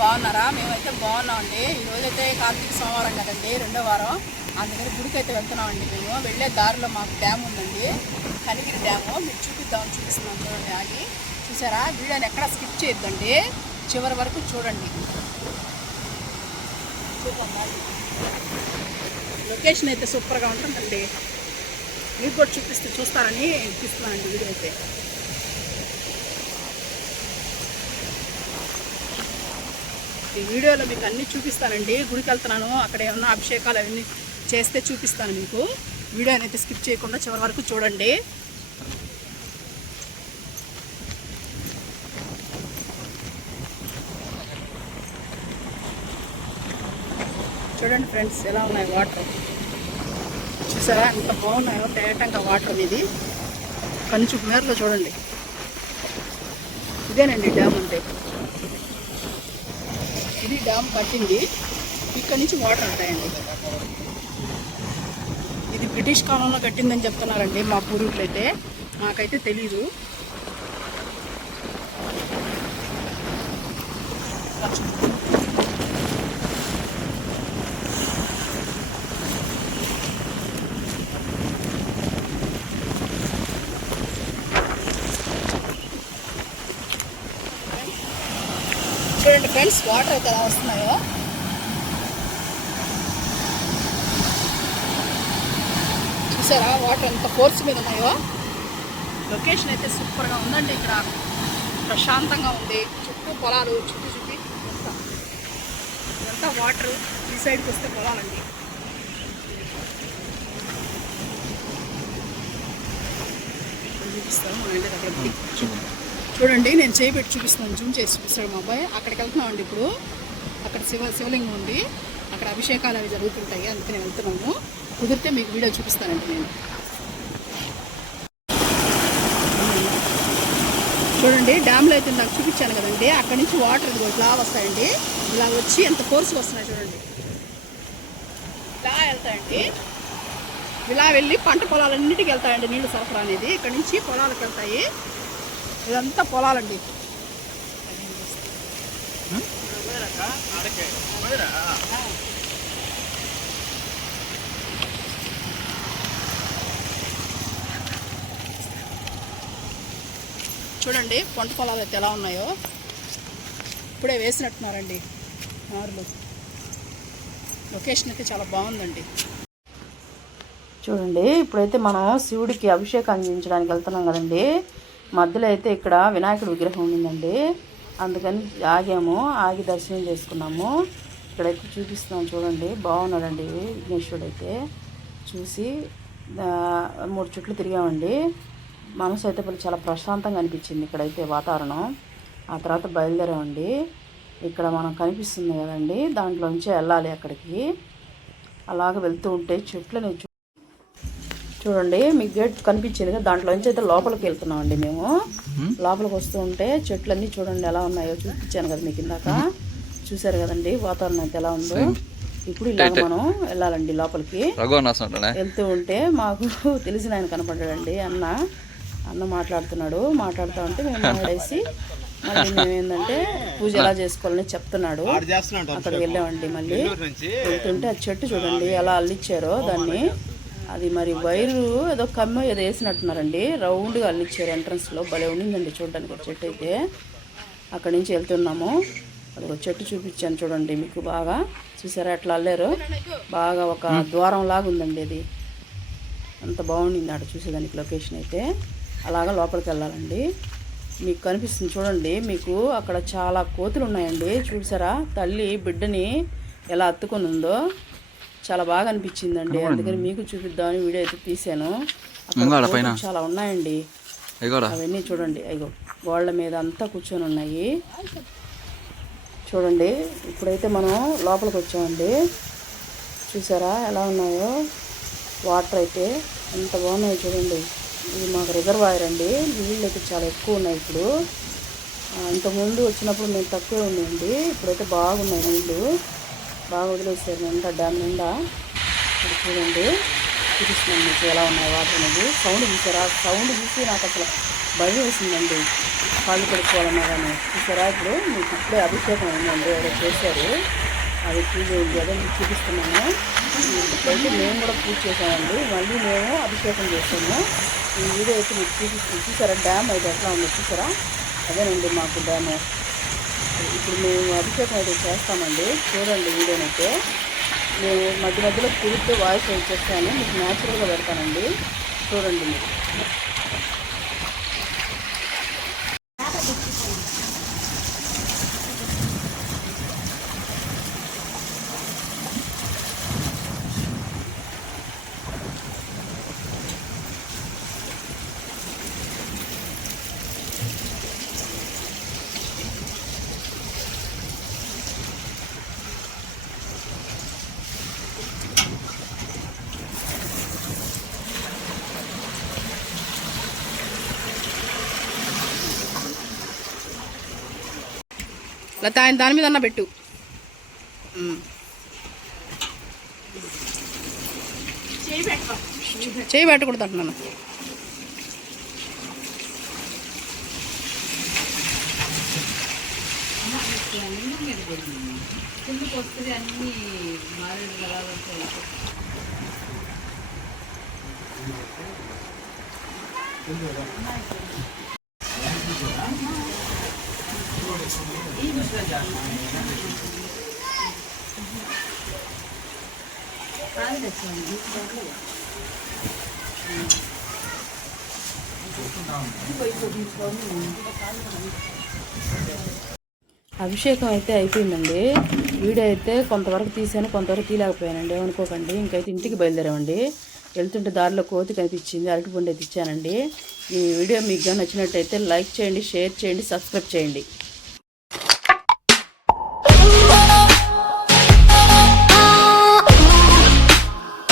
బాగున్నారా? మేమైతే బాగున్నామండి ఈ రోజైతే కార్తీక సోమవారం కదండి రెండో వారం. అందుకని గుడికి అయితే వెళ్తున్నామండి మేము. వెళ్ళే దారిలో మాకు డ్యామ్ ఉందండి. కనిగిరి డ్యాము. మీరు చూపిద్దామని చూపిస్తున్నాం చూడండి ఆగి. చూసారా? వీడియోని ఎక్కడ స్కిప్ చేయొద్దండి. చివరి వరకు చూడండి. లొకేషన్ అయితే సూపర్గా ఉంటుందండి. మీకు కూడా చూపిస్తూ చూస్తారని చూపిస్తున్నానండి వీడియో అయితే. ఈ వీడియోలో మీకు అన్నీ చూపిస్తానండి. గుడికి వెళ్తున్నాను. అక్కడ ఏమన్నా అభిషేకాలు అవన్నీ చేస్తే చూపిస్తాను మీకు. వీడియో అయితే స్కిప్ చేయకుండా చివరి వరకు చూడండి. చూడండి ఫ్రెండ్స్ ఎలా ఉన్నాయి వాటర్? చూసారా? ఎంత బాగున్నాయో తేటంగా వాటర్ ఇది కనుచూపు మేరలో చూడండి. ఇదేనండి డ్యామ్ అంటే. ఇది డ్యామ్ కట్టింది ఇక్కడ నుంచి వాటర్ ఉంటాయండి ఇది బ్రిటిష్ కాలంలో కట్టిందని చెప్తున్నారండి మా పూర్వీకులైతే. నాకైతే తెలీదు. చూడండి ఫ్రెండ్స్ వాటర్ అయితే ఎలా వస్తున్నాయో. చూసారా వాటర్ ఎంత ఫోర్స్ మీద ఉన్నాయో. లొకేషన్ అయితే సూపర్గా ఉందండి ఇక్కడ. ప్రశాంతంగా ఉంది. చుట్టూ పొలాలు చుట్టూ చుట్టి ఇదంతా ఇదంతా వాటర్ ఈ సైడ్కి వస్తే పొలాలండి. చూపిస్తాను మన ఇంటి దగ్గరికి చూడండి నేను చేయి పెట్టి చూపిస్తున్నాను. జూమ్ చేసి చూపిస్తాడు మా అబ్బాయి. అక్కడికి వెళ్తున్నామండి ఇప్పుడు. అక్కడ శివ శివలింగం ఉంది. అక్కడ అభిషేకాలు అవి జరుగుతుంటాయి. అందుకని వెళ్తున్నాము కుదిరితే మీకు వీడియో చూపిస్తానండి నేను. చూడండి డ్యామ్లో అయితే నాకు చూపించాను కదండి. అక్కడ నుంచి వాటర్ ఇది ఇలా వస్తాయండి. ఇలా వచ్చి ఎంత ఫోర్స్గా వస్తున్నాయి చూడండి. ఇలా వెళ్తాయండి. ఇలా వెళ్ళి పంట పొలాలన్నిటికి వెళ్తాయండి నీళ్ళు సరఫరా అనేది. ఇక్కడ నుంచి పొలాలకు వెళ్తాయి. ఇదంతా పొలాలండి. చూడండి పంట పొలాలు అయితే ఎలా ఉన్నాయో. ఇప్పుడే వేసినట్టున్నారండి నారులు. లొకేషన్ అయితే చాలా బాగుందండి. చూడండి ఇప్పుడైతే మనం శివుడికి అభిషేకం అందించడానికి వెళ్తున్నాం కదండి. మధ్యలో అయితే ఇక్కడ వినాయకుడి విగ్రహం ఉందండి అందుకని ఆగాము ఆగి దర్శనం చేసుకున్నాము. ఇక్కడైతే చూపిస్తున్నాం చూడండి బాగున్నాడండి విఘ్నేశ్వరుడు అయితే. చూసి మూడు చుట్లు తిరిగామండి. మనసు అయితే ఇప్పుడు చాలా ప్రశాంతంగా అనిపించింది ఇక్కడైతే వాతావరణం. ఆ తర్వాత బయలుదేరామండి. ఇక్కడ మనం కనిపిస్తుంది కదండి దాంట్లోంచి వెళ్ళాలి అక్కడికి. అలాగ వెళ్తూ ఉంటే చెట్లు చూడండి మీకు గేట్ కనిపించింది కదా దాంట్లోంచి అయితే లోపలికి వెళ్తున్నాం అండి మేము. లోపలికి వస్తూ ఉంటే చెట్లన్నీ చూడండి ఎలా ఉన్నాయో చూపించాను కదా మీకు ఇందాక. చూసారు కదండి వాతావరణం అయితే ఎలా ఉందో. ఇప్పుడు ఇలాగ మనం వెళ్ళాలండి లోపలికి. వెళ్తూ ఉంటే మాకు తెలిసిన ఆయన కనపడ్డాడండి అన్న. అన్న మాట్లాడుతున్నాడు. మాట్లాడుతూ ఉంటే మేము మాట్లాడేసి మళ్ళీ మేము ఏంటంటే పూజ ఎలా చేసుకోవాలని చెప్తున్నాడు. అక్కడికి వెళ్ళామండి మళ్ళీ. వెళ్తుంటే ఆ చెట్టు చూడండి ఎలా అల్లిచ్చారో దాన్ని. అది మరి వైరు ఏదో కమ్మ ఏదో వేసినట్టున్నారండి. రౌండ్గా అల్లిచ్చారు ఎంట్రన్స్లో భలే ఉండిందండి చూడడానికి ఆ చెట్టు అయితే. అక్కడి నుంచి వెళ్తున్నాము. అది ఒక చెట్టు చూపించాను చూడండి మీకు బాగా. చూసారా ఎట్లా అల్లారు? బాగా ఒక ద్వారం లాగా ఉందండి అది. అంత బాగుండింది ఆడ చూసేదానికి లొకేషన్ అయితే. అలాగా లోపలికి వెళ్ళాలండి. మీకు కనిపిస్తుంది చూడండి మీకు అక్కడ చాలా కోతులు ఉన్నాయండి చూసారా? తల్లి బిడ్డని ఎలా అత్తుకొని ఉందో. చాలా బాగా అనిపించిందండి. అందుకని మీకు చూపిద్దామని వీడియో అయితే తీసాను. చాలా ఉన్నాయండి. అవన్నీ చూడండి. అయ్యో గోళ్ళ మీద అంతా కూర్చొని ఉన్నాయి. చూడండి. ఇప్పుడైతే మనం లోపలికి వచ్చామండి. చూసారా ఎలా ఉన్నాయో? వాటర్ అయితే ఎంత బాగున్నాయో చూడండి. ఇది మాకు రిజర్వాయర్ అండి. నీళ్ళు అయితే చాలా ఎక్కువ ఉన్నాయి ఇప్పుడు. ఆ, ఇంతకుముందు వచ్చినప్పుడు మేము తక్కువే ఉన్నాయండి ఇప్పుడైతే బాగున్నాయి నీళ్ళు. బాగా వదిలేసారు నిండా డ్యామ్ నిండా. ఇప్పుడు చూడండి చూపిస్తున్నాను మీకు ఎలా ఉన్నాయి వాటర్ అనేది. సౌండ్ చూసారా? సౌండ్ చూసి నాకు అసలు భయం వేసిందండి. కాళ్ళు కడుక్కోవాలన్నా కానీ. చూసారా? ఇప్పుడు మీకు ఇప్పుడే అభిషేకం అయిందండి. ఎవరో చేశారు. అది పూజ అయింది. అదే మీకు చూపిస్తున్నాను. ఇప్పుడైతే మేము కూడా పూజ చేసామండి మళ్ళీ మేము అభిషేకం చేస్తాము. ఈ వీడియో అయితే మీకు చూపిస్తుంది చూసారా? డ్యామ్ అయితే ఎట్లా ఉంది చూసారా? అదేనండి మాకు డ్యాము. ఇప్పుడు మేము అభిషేకం అయితే చేస్తామండి. చూడండి వీడియోనైతే. నేను మధ్య మధ్యలో కుదిరితే వాయిస్ చేస్తాను. మీకు న్యాచురల్గా పెడతానండి. చూడండి మీరు. లత ఆయన దాని మీద అన్న పెట్టు. చేయి పెట్టకూడదు అంటున్నాను. కిందకి వస్తుంది అన్ని మారేడు అభిషేకం అయితే అయిపోయిందండి. వీడియో అయితే కొంతవరకు తీసాను కొంతవరకు తీయలేకపోయానండి. ఏమనుకోకండి ఇంకైతే ఇంటికి బయలుదేరామండి. వెళ్తుంటే దారిలో కోతి కనిపించింది అరటిపండు అయితే ఇచ్చానండి. ఈ వీడియో మీకు నచ్చినట్టయితే లైక్ చేయండి షేర్ చేయండి సబ్స్క్రైబ్ చేయండి.